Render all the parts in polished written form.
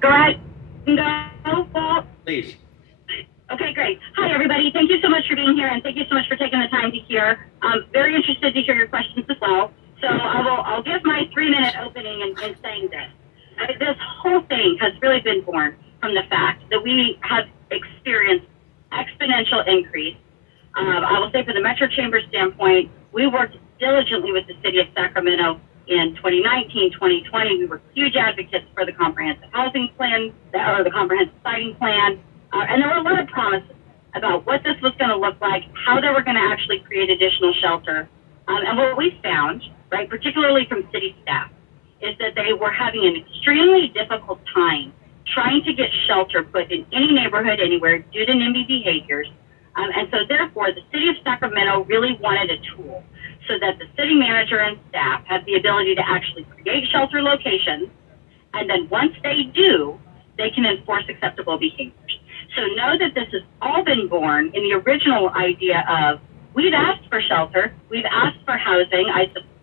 Go ahead. Go, Walt. Please. Okay, great. Hi, everybody. Thank you so much for being here, and thank you so much for taking the time to hear. I'm very interested to hear your questions as well. So I'll give my 3-minute opening in saying this. This whole thing has really been born from the fact that we have experienced exponential increase. I will say from the Metro Chamber standpoint, we worked diligently with the city of Sacramento in 2019, 2020. We were huge advocates for the comprehensive housing plan, or the comprehensive siting plan. And there were a lot of promises about what this was going to look like, how they were going to actually create additional shelter. And what we found, right, particularly from city staff, is that they were having an extremely difficult time trying to get shelter put in any neighborhood anywhere due to NIMBY behaviors. And so therefore, the city of Sacramento really wanted a tool so that the city manager and staff have the ability to actually create shelter locations. And then once they do, they can enforce acceptable behaviors. So know that this has all been born in the original idea of, we've asked for shelter, we've asked for housing.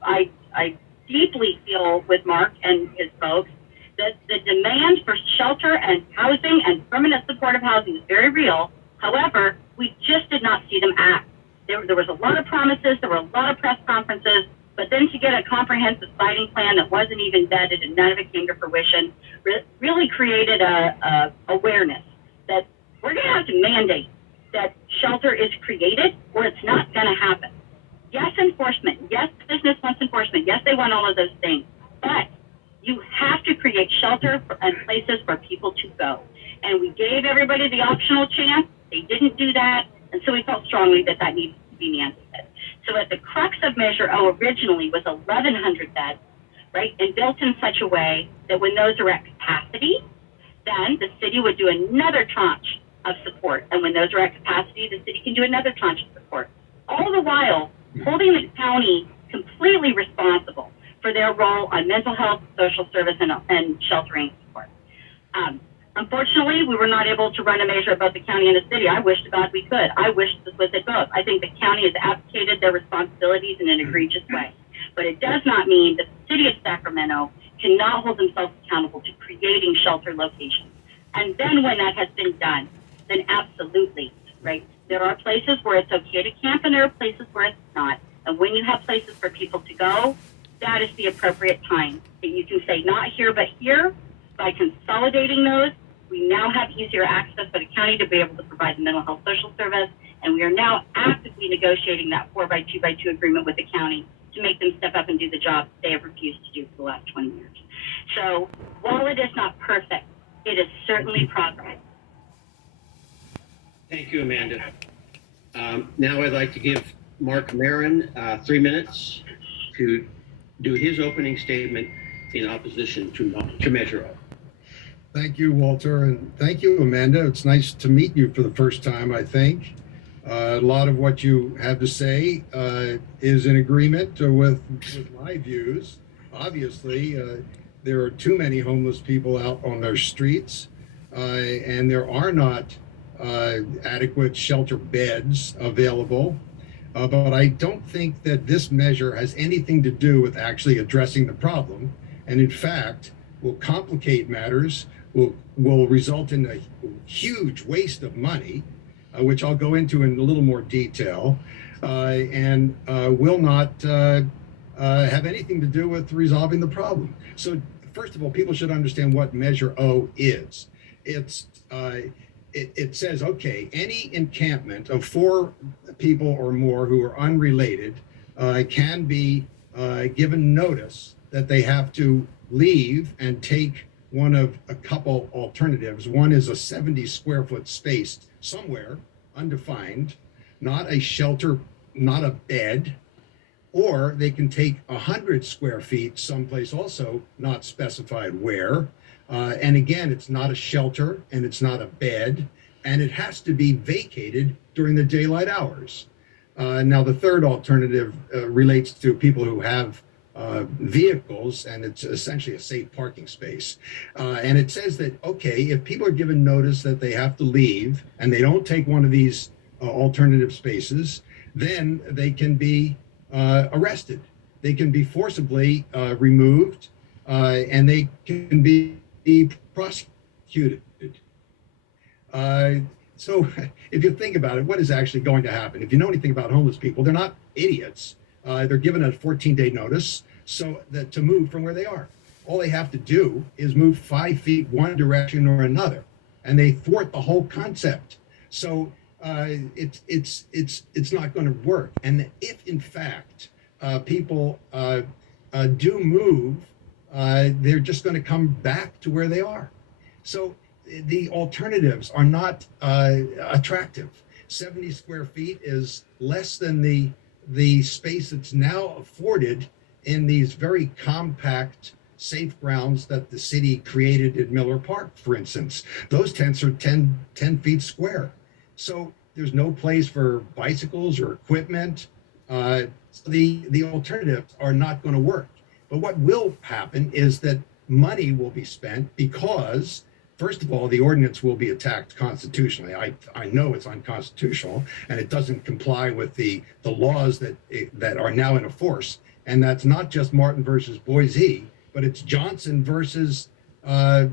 I deeply feel with Mark and his folks that the demand for shelter and housing and permanent supportive housing is very real. However, we just did not see them act. There was a lot of promises, there were a lot of press conferences, but then to get a comprehensive siting plan that wasn't even vetted and none of it came to fruition really created a awareness that we're going to have to mandate that shelter is created or it's not going to happen. Yes, enforcement. Yes, business wants enforcement. Yes, they want all of those things. But you have to create shelter and places for people to go. And we gave everybody the optional chance. They didn't do that. And so we felt strongly that that needs to be mandated. So at the crux of Measure O originally was 1,100 beds, right? And built in such a way that when those are at capacity, then the city would do another tranche of support. And when those are at capacity, the city can do another tranche of support. All the while holding the county completely responsible for their role on mental health, social service, and sheltering support. Unfortunately, we were not able to run a measure of both the county and the city. I wish to God we could. I wish this was at both. I think the county has abdicated their responsibilities in an egregious way. But it does not mean that the city of Sacramento cannot hold themselves accountable to creating shelter locations. And then when that has been done, then absolutely, right? There are places where it's okay to camp and there are places where it's not. And when you have places for people to go, that is the appropriate time that you can say not here but here. By consolidating those, we now have easier access for the county to be able to provide the mental health social service, and we are now actively negotiating that 4x2x2 agreement with the county to make them step up and do the job they have refused to do for the last 20 years. So while it is not perfect, it is certainly progress. Thank you, Amanda. Now I'd like to give Mark Merrin 3 minutes to do his opening statement in opposition to Measure O. Thank you, Walter, and thank you, Amanda. It's nice to meet you for the first time, I think. A lot of what you have to say is in agreement with my views. Obviously, there are too many homeless people out on their streets, and there are not adequate shelter beds available. But I don't think that this measure has anything to do with actually addressing the problem, and in fact, will complicate matters, will result in a huge waste of money, which I'll go into in a little more detail, and will not have anything to do with resolving the problem. So first of all, people should understand what Measure O is. It says, okay, any encampment of 4 people or more who are unrelated can be given notice that they have to leave and take one of a couple alternatives. One is a 70 square foot space somewhere undefined, not a shelter, not a bed, or they can take 100 square feet someplace also not specified where. And again, it's not a shelter and it's not a bed, and it has to be vacated during the daylight hours. Now, the third alternative relates to people who have vehicles, and it's essentially a safe parking space. And it says that, okay, if people are given notice that they have to leave and they don't take one of these alternative spaces, then they can be arrested. They can be forcibly removed, and they can be prosecuted. executed. So if you think about it, what is actually going to happen? If you know anything about homeless people, they're not idiots. They're given a 14-day notice so that to move from where they are. All they have to do is move 5 feet one direction or another, and they thwart the whole concept. So it's not going to work. And if in fact people do move, they're just going to come back to where they are. So the alternatives are not attractive. 70 square feet is less than the space that's now afforded in these very compact, safe grounds that the city created at Miller Park, for instance. Those tents are 10 feet square. So there's no place for bicycles or equipment. The alternatives are not going to work. But what will happen is that money will be spent because, first of all, the ordinance will be attacked constitutionally. I know it's unconstitutional, and it doesn't comply with the laws that are now in force. And that's not just Martin versus Boise, but it's Johnson versus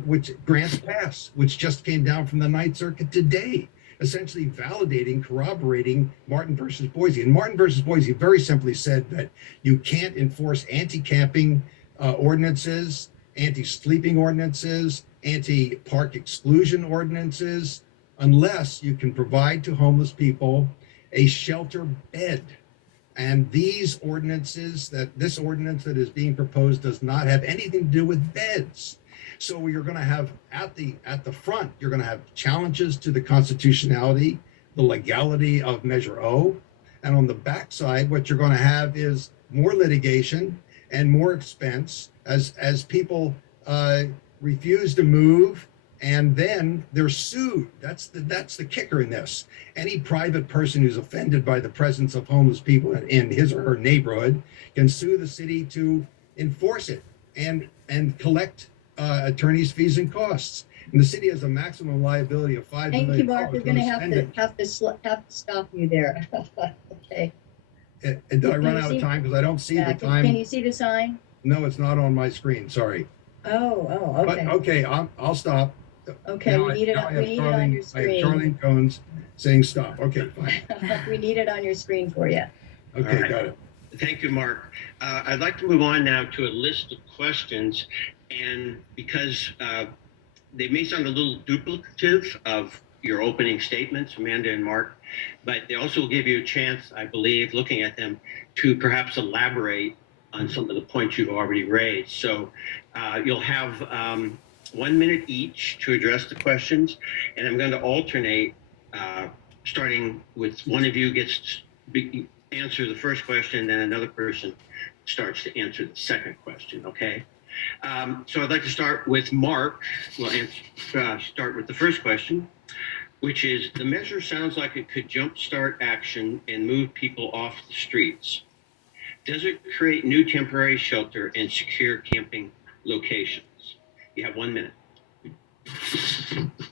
which Grants Pass, which just came down from the Ninth Circuit today, essentially validating, corroborating Martin versus Boise. And Martin versus Boise very simply said that you can't enforce anti-camping ordinances, anti-sleeping ordinances, anti-park exclusion ordinances, unless you can provide to homeless people a shelter bed. And these ordinances, this ordinance that is being proposed does not have anything to do with beds. So you're going to have at the front, you're going to have challenges to the constitutionality, the legality of Measure O. And on the backside, what you're going to have is more litigation and more expense as people refuse to move, and then they're sued. That's the kicker in this. Any private person who's offended by the presence of homeless people in his or her neighborhood can sue the city to enforce it and collect attorneys' fees and costs. And the city has a maximum liability of $5 million. Thank you, Mark. We're going to have to stop you there. Okay. And did I run out of time? Because I don't see the time. Can you see the sign? No, it's not on my screen. Sorry. Oh, okay. But okay, I'll stop. Okay, we need it on your I have screen. Charlene Cones saying stop. Okay, fine. We need it on your screen for you. Okay, All right. got it. Thank you, Mark. I'd like to move on now to a list of questions, and because they may sound a little duplicative of your opening statements, Amanda and Mark, but they also will give you a chance, I believe, looking at them, to perhaps elaborate on some of the points you've already raised. So you'll have 1 minute each to address the questions, and I'm going to alternate, starting with one of you gets to answer the first question, then another person starts to answer the second question, okay? So I'd like to start with Mark. We'll start with the first question, which is, the measure sounds like it could jumpstart action and move people off the streets. Does it create new temporary shelter and secure camping locations? You have 1 minute.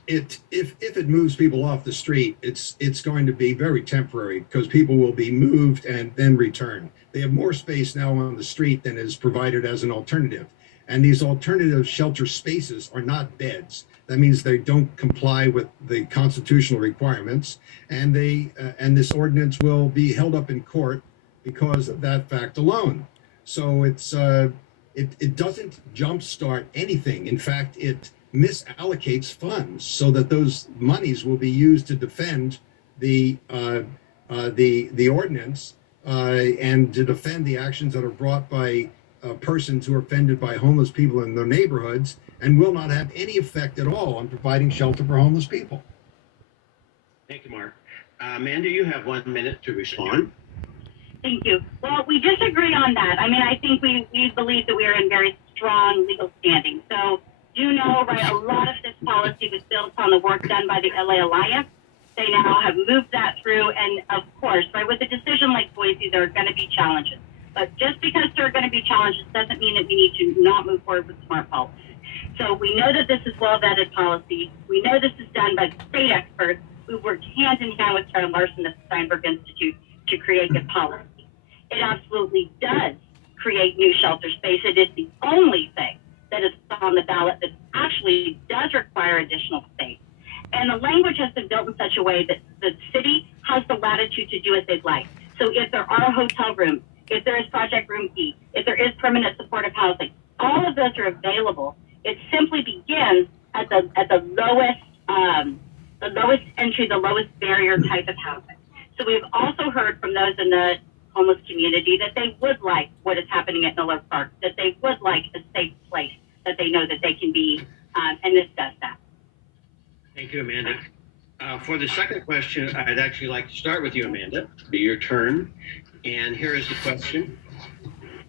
If it moves people off the street, it's going to be very temporary because people will be moved and then return. They have more space now on the street than is provided as an alternative. And these alternative shelter spaces are not beds. That means they don't comply with the constitutional requirements, and this ordinance will be held up in court because of that fact alone. So it doesn't jumpstart anything. In fact, it misallocates funds so that those monies will be used to defend the ordinance and to defend the actions that are brought by persons who are offended by homeless people in their neighborhoods, and will not have any effect at all on providing shelter for homeless people. Thank you, Mark. Amanda, you have 1 minute to respond. Thank you. Well, we disagree on that. I mean, I think we believe that we are in very strong legal standing. So, you know, right, a lot of this policy was built on the work done by the LA Alliance. They now have moved that through, and of course, right, with a decision like Boise, there are going to be challenges. But just because there are going to be challenges doesn't mean that we need to not move forward with smart policy. So we know that this is well-vetted policy. We know this is done by state experts who worked hand in hand with Karen Larson at the Steinberg Institute to create good policy. It absolutely does create new shelter space. It is the only thing that is on the ballot that actually does require require additional space. And the language has been built in such a way that the city has the latitude to do as they'd like. So if there are hotel rooms, if there is project room key, if there is permanent supportive housing, all of those are available. It simply begins at the lowest entry, the lowest barrier type of housing. So we've also heard from those in the homeless community that they would like what is happening at Miller Park, that they would like a safe place that they know that they can be, and this does that. Thank you, Amanda. For the second question, I'd actually like to start with you, Amanda. It'll be your turn. And here is the question.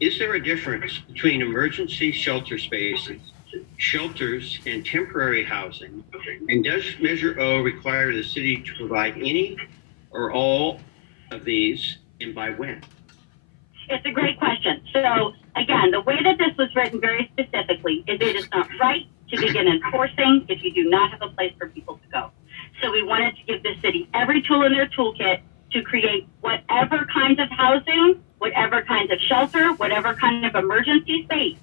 Is there a difference between emergency shelter spaces, shelters, and temporary housing? And does Measure O require the city to provide any or all of these, and by when? It's a great question. So again, the way that this was written very specifically is it is not right to begin enforcing if you do not have a place for people to go. So we wanted to give the city every tool in their toolkit to create whatever kinds of housing, whatever kinds of shelter, whatever kind of emergency space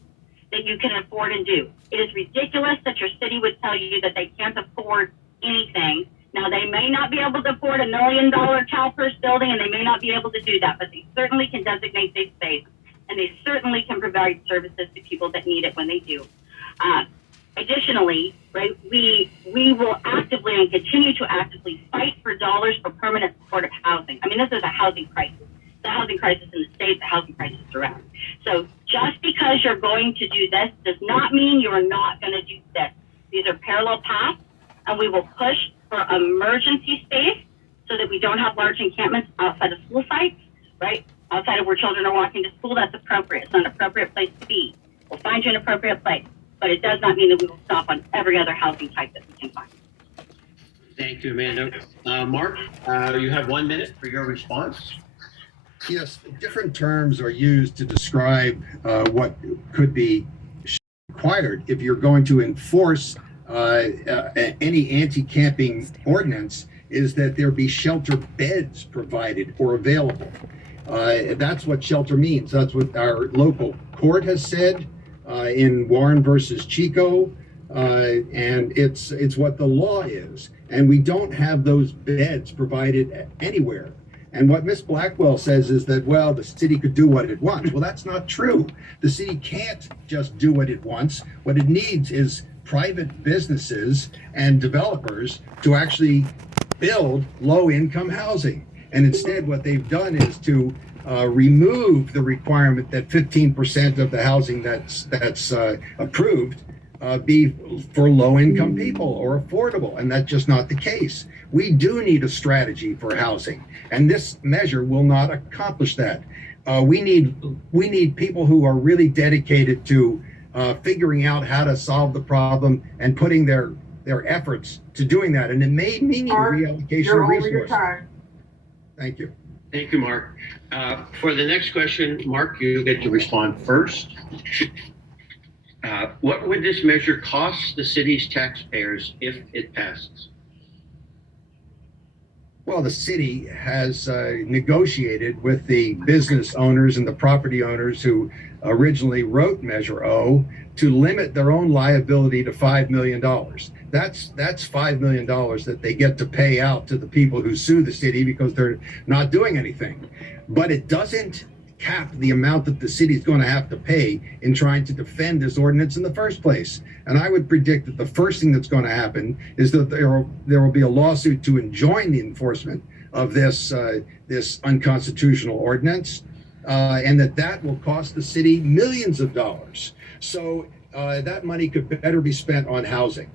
that you can afford and do. It is ridiculous that your city would tell you that they can't afford anything. Now, they may not be able to afford $1 million CalPERS building, and they may not be able to do that, but they certainly can designate safe space, and they certainly can provide services to people that need it when they do. Additionally, right, we will actively and continue to actively fight for dollars for permanent supportive housing. I mean, this is a housing crisis. The housing crisis in the state, the housing crisis around. So just because you're going to do this does not mean you're not going to do this. These are parallel paths, and we will push for emergency space so that we don't have large encampments outside of school sites, right? Outside of where children are walking to school, that's appropriate. It's not an appropriate place to be. We'll find you an appropriate place, but it does not mean that we will stop on every other housing type that we can find. Thank you, Amanda. Mark, you have 1 minute for your response. Yes, different terms are used to describe what could be required if you're going to enforce any anti-camping ordinance, is that there be shelter beds provided or available. That's what shelter means. That's what our local court has said in Warren versus Chico, and it's what the law is. And we don't have those beds provided anywhere. And what Ms. Blackwell says is that, well, the city could do what it wants. Well, that's not true. The city can't just do what it wants. What it needs is private businesses and developers to actually build low-income housing. And instead, what they've done is to remove the requirement that 15% of the housing that's approved be for low-income people or affordable, and that's just not the case. We do need a strategy for housing, and this measure will not accomplish that. We need people who are really dedicated to figuring out how to solve the problem and putting their efforts to doing that, and it may mean reallocation of resources. Thank you. Thank you, Mark. For the next question, Mark, you get to respond first. What would this measure cost the city's taxpayers if it passes? Well, the city has negotiated with the business owners and the property owners who originally wrote Measure O to limit their own liability to $5 million. That's $5 million that they get to pay out to the people who sue the city because they're not doing anything. But it doesn't cap the amount that the city is going to have to pay in trying to defend this ordinance in the first place. And I would predict that the first thing that's going to happen is that there will be a lawsuit to enjoin the enforcement of this unconstitutional ordinance, and that will cost the city millions of dollars. So that money could better be spent on housing.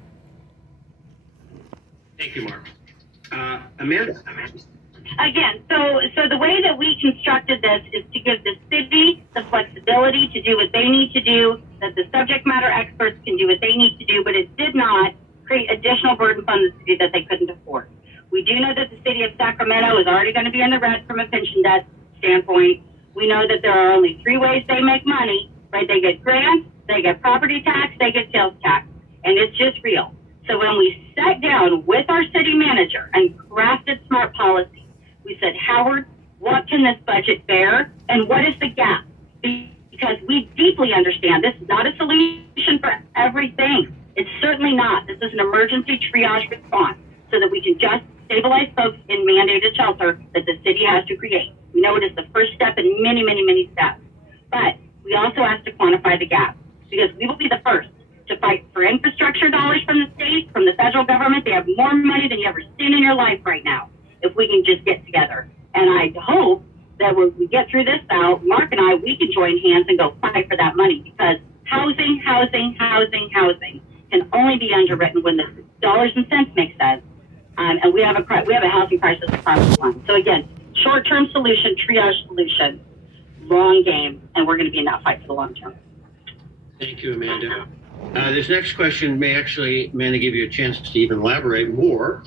Thank you, Mark. Amanda. Again, so the way that we constructed this is to give the city the flexibility to do what they need to do, that the subject matter experts can do what they need to do, but it did not create additional burden on the city that they couldn't afford. We do know that the city of Sacramento is already going to be in the red from a pension debt standpoint. We know that there are only 3 ways they make money, right? They get grants, they get property tax, they get sales tax, and it's just real. So when we sat down with our city manager and crafted smart policy, we said, Howard, what can this budget bear, and what is the gap? Because we deeply understand this is not a solution for everything. It's certainly not. This is an emergency triage response so that we can just stabilize folks in mandated shelter that the city has to create. We know it is the first step in many, many, many steps. But we also have to quantify the gap because we will be the first to fight for infrastructure dollars from the state, from the federal government. They have more money than you ever seen in your life right now, if we can just get together. And I hope that when we get through this bout, Mark and I, we can join hands and go fight for that money because housing can only be underwritten when the dollars and cents make sense. And we have a housing crisis across the line. So again, short-term solution, triage solution, long game, and we're going to be in that fight for the long term. Thank you, Amanda. This next question may actually, Amanda, give you a chance to even elaborate more.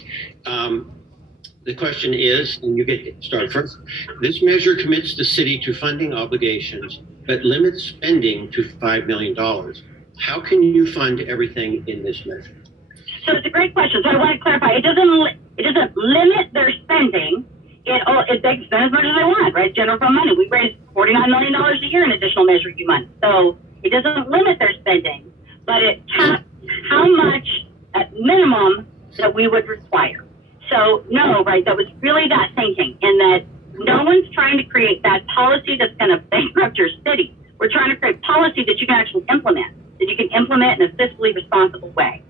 The question is, and you get to start first, this measure commits the city to funding obligations, but limits spending to $5 million. How can you fund everything in this measure? So it's a great question. So I want to clarify. It doesn't limit their spending. They spend as much as they want, right? General fund money. We raise $49 million a year in additional Measure U money. So it doesn't limit their spending, but it caps how much at minimum that we would require. So no, right? That was really that thinking, in that no one's trying to create that policy that's going to bankrupt your city. We're trying to create policy that you can actually implement, that you can implement in a fiscally responsible way.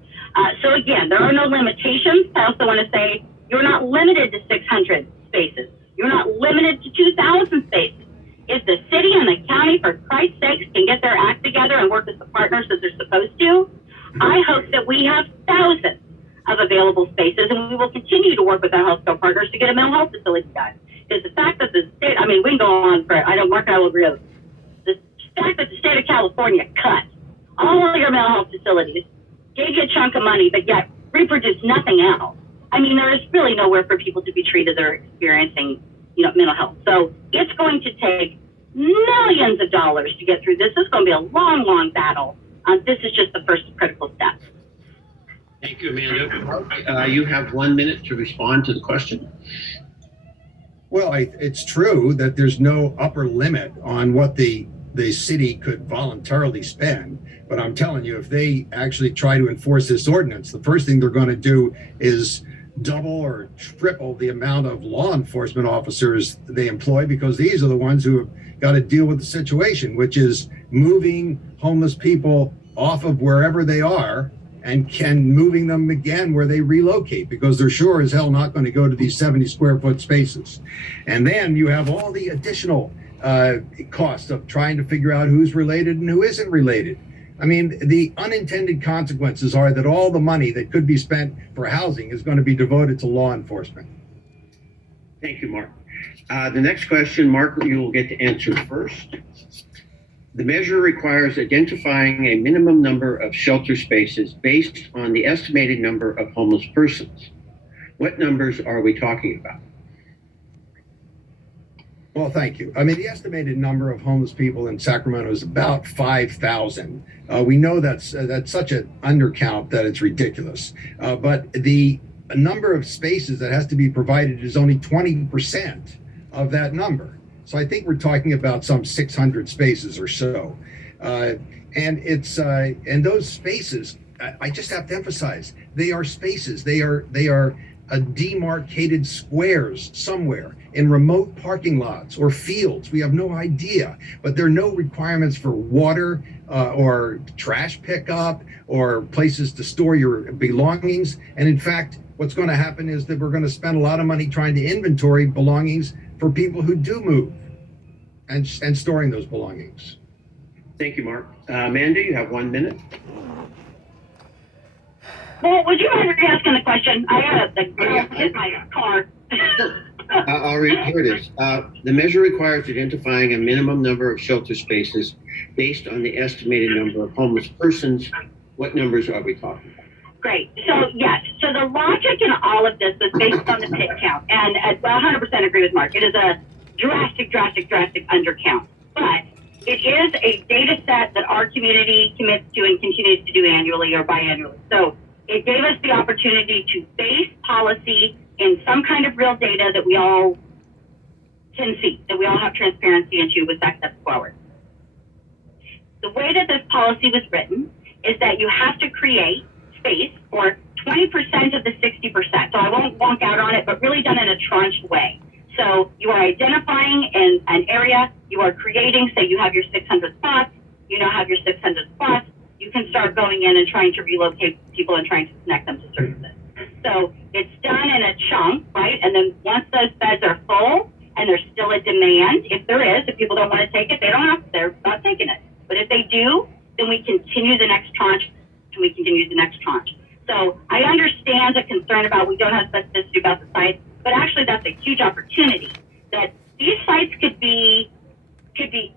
So again, there are no limitations. I also want to say you're not limited to 600 spaces. You're not limited to 2,000 spaces. If the city and the county, for Christ's sakes, can get their act together and work as the partners that they're supposed to, I hope that we have thousands of available spaces, and we will continue to work with our healthcare partners to get a mental health facility done. Because the fact that the state, we can go on for, I know Mark and I will agree with this. The fact that the state of California cut all of your mental health facilities, gave you a chunk of money, but yet reproduced nothing else. There is really nowhere for people to be treated that are experiencing, mental health. So it's going to take millions of dollars to get through this. This is going to be a long, long battle. This is just the first critical step. Thank you, Amanda. You have 1 minute to respond to the question. Well, it's true that there's no upper limit on what the city could voluntarily spend. But I'm telling you, if they actually try to enforce this ordinance, the first thing they're going to do is double or triple the amount of law enforcement officers they employ, because these are the ones who have got to deal with the situation, which is moving homeless people off of wherever they are and moving them again where they relocate, because they're sure as hell not going to go to these 70 square foot spaces. And then you have all the additional cost of trying to figure out who's related and who isn't related. The unintended consequences are that all the money that could be spent for housing is going to be devoted to law enforcement. Thank you, Mark. The next question, Mark, you will get to answer first. The measure requires identifying a minimum number of shelter spaces based on the estimated number of homeless persons. What numbers are we talking about? Well, thank you. The estimated number of homeless people in Sacramento is about 5,000. We know that's such an undercount that it's ridiculous. But the number of spaces that has to be provided is only 20% of that number. So I think we're talking about some 600 spaces or so. And those spaces, I just have to emphasize, they are spaces. They are demarcated squares somewhere in remote parking lots or fields. We have no idea, but there are no requirements for water or trash pickup or places to store your belongings. And in fact, what's going to happen is that we're going to spend a lot of money trying to inventory belongings for people who do move and storing those belongings. Thank you, Mark. Amanda, you have 1 minute. Well, would you mind asking the question? I have the girl in my car. I'll read. Here it is. The measure requires identifying a minimum number of shelter spaces based on the estimated number of homeless persons. What numbers are we talking about? Great. So, yes. So the logic in all of this is based on the pit count. And I 100% agree with Mark. It is a drastic undercount. But it is a data set that our community commits to and continues to do annually or biannually. So it gave us the opportunity to base policy in some kind of real data that we all can see, that we all have transparency into with that step forward. The way that this policy was written is that you have to create space or 20% of the 60%. So I won't wonk out on it, but really done in a tranched way. So you are identifying in an area, you are creating, say you have your 600 spots, you now have your 600 spots, you can start going in and trying to relocate people and trying to connect them to services. So it's done in a chunk, right? And then once those beds are full and there's still a demand, if there is, if people don't want to take it, they don't have to, they're not taking it. But if they do, then we continue the next tranche and we continue the next tranche. So I understand the concern about we don't have specificity about the sites, but actually that's a huge opportunity that these sites could be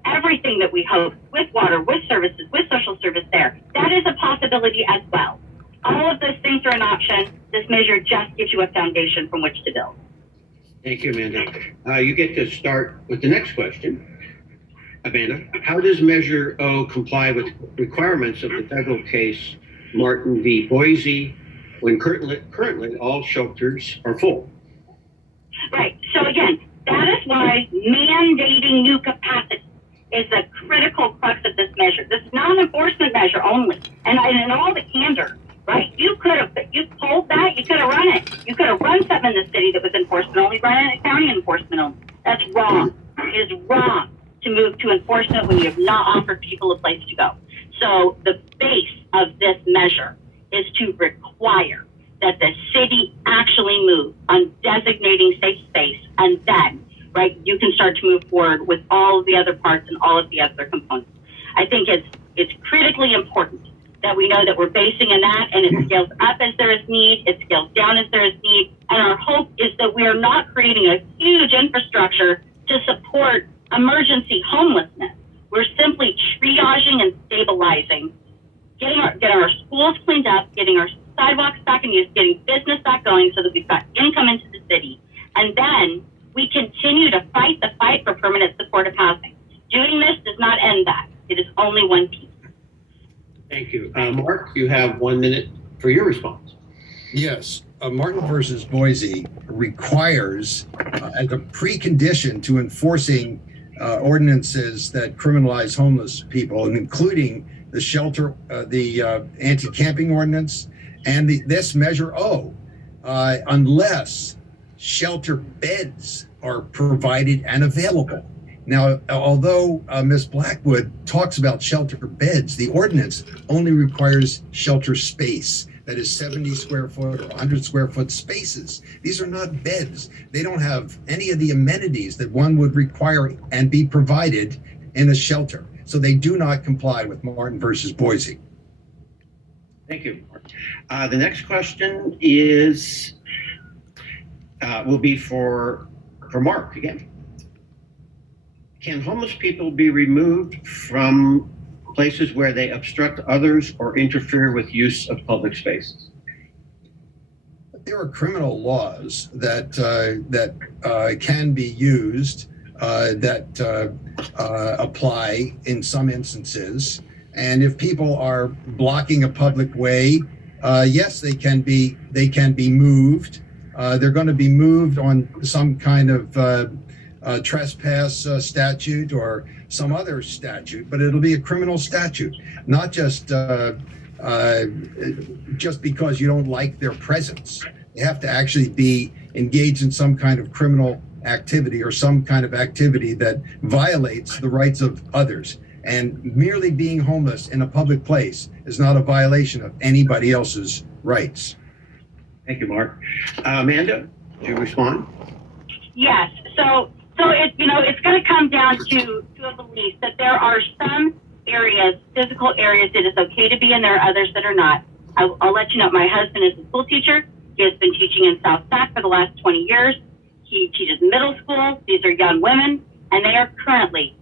everything that we hope, with water, with services, with social service there. That is a possibility as well. All of those things are an option. This measure just gives you a foundation from which to build. Thank you, Amanda. You get to start with the next question. Amanda, how does Measure O comply with requirements of the federal case Martin v. Boise when currently all shelters are full? Right. So again, that is why mandating new capacity is a critical crux of this measure. This is not an enforcement measure only. And in all the candor, right? You pulled that, you could have run it. You could have run something in the city that was enforcement only, run it in county enforcement only. That's wrong. It is wrong to move to enforcement when you have not offered people a place to go. So the base of this measure is to require that the city actually move on designating safe space, and then, right, you can start to move forward with all of the other parts and all of the other components. I think it's critically important that we know that we're basing in that, and it scales up as there is need, it scales down as there is need, and our hope is that we are not creating a huge infrastructure to support emergency homelessness. We're simply triaging and stabilizing, getting our schools cleaned up, getting our sidewalks back in use, getting business back going so that we've got income into the city. And then we continue to fight the fight for permanent supportive housing. Doing this does not end that. It is only one piece. Thank you. Mark, you have 1 minute for your response. Yes, Martin versus Boise requires, as a precondition to enforcing ordinances that criminalize homeless people, and including the shelter, the anti-camping ordinance, and this Measure O, unless shelter beds are provided and available. Now, although Ms. Blackwood talks about shelter beds, the ordinance only requires shelter space. That is 70 square foot or 100 square foot spaces. These are not beds. They don't have any of the amenities that one would require and be provided in a shelter. So they do not comply with Martin versus Boise. Thank you, Mark. The next question is will be for Mark again. Can homeless people be removed from places where they obstruct others or interfere with use of public spaces? There are criminal laws that can be used that apply in some instances. And if people are blocking a public way, yes, they can be moved. They're going to be moved on some kind of trespass statute or some other statute, but it'll be a criminal statute, not just because you don't like their presence. They have to actually be engaged in some kind of criminal activity or some kind of activity that violates the rights of others. And merely being homeless in a public place is not a violation of anybody else's rights. Thank you, Mark. Amanda, do you respond? Yes. So it's going to come down to a belief that there are some areas, physical areas, that it's okay to be in. There are others that are not. I'll let you know. My husband is a school teacher. He has been teaching in South Sac for the last 20 years. He teaches middle school. These are young women, and they are currently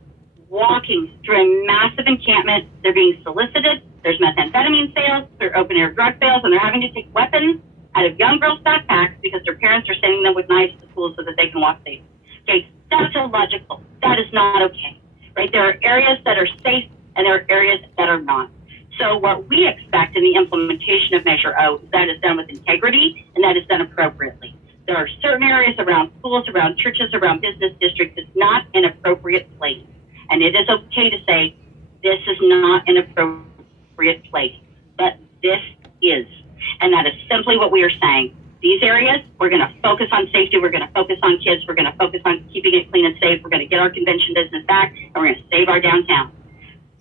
walking through a massive encampment. They're being solicited. There's methamphetamine sales. There are open air drug sales, and they're having to take weapons out of young girls' backpacks because their parents are sending them with knives to school so that they can walk safe. Okay, that's illogical. That is not okay, right? There are areas that are safe and there are areas that are not. So what we expect in the implementation of Measure O is that is done with integrity and that is done appropriately. There are certain areas around schools, around churches, around business districts. It's not an appropriate place. And it is okay to say, this is not an appropriate place, but this is. And that is simply what we are saying. These areas, we're going to focus on safety. We're going to focus on kids. We're going to focus on keeping it clean and safe. We're going to get our convention business back, and we're going to save our downtown.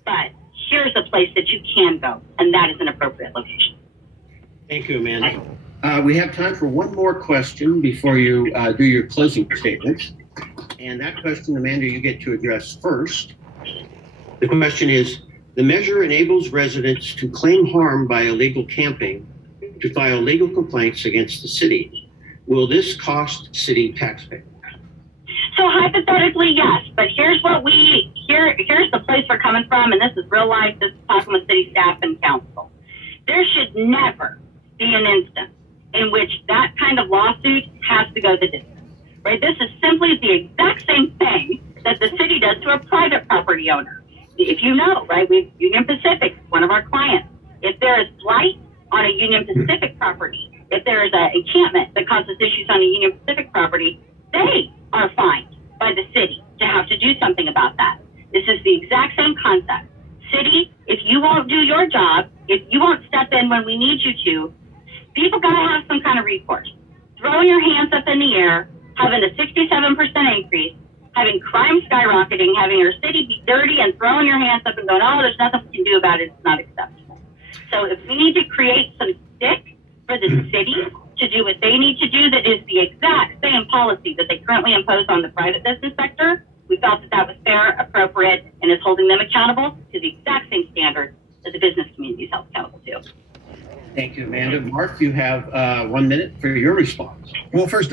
But here's a place that you can go, and that is an appropriate location. Thank you, Amanda. We have time for one more question before you do your closing statements. And that question, Amanda, you get to address first. The question is, the measure enables residents to claim harm by illegal camping to file legal complaints against the city. Will this cost city taxpayers? So hypothetically, yes, but here's the place we're coming from, and this is real life. This is talking with city staff and council. There should never be an instance in which that kind of lawsuit has to go the distance, right? This is simply the exact same thing that the city does to a private property owner. If you know, right, Union Pacific, one of our clients, if there is blight on a Union Pacific property, if there is an encampment that causes issues on a Union Pacific property, they are fined by the city to have to do something about that. This is the exact same concept. City, if you won't do your job, if you won't step in when we need you to, people got to have some kind of recourse. Throwing your hands up in the air, having a 67% increase, having crime skyrocketing, having your city be dirty and throwing your hands up and going, oh, there's nothing we can do about it, it's not acceptable. So if we need to create some stick for the city to do what they need to do that is the exact same policy that they currently impose on the private business sector, we felt that that was fair, appropriate, and is holding them accountable to the exact same standards that the business community is held accountable to. Thank you, Amanda. Mark, you have 1 minute for your response. Well, first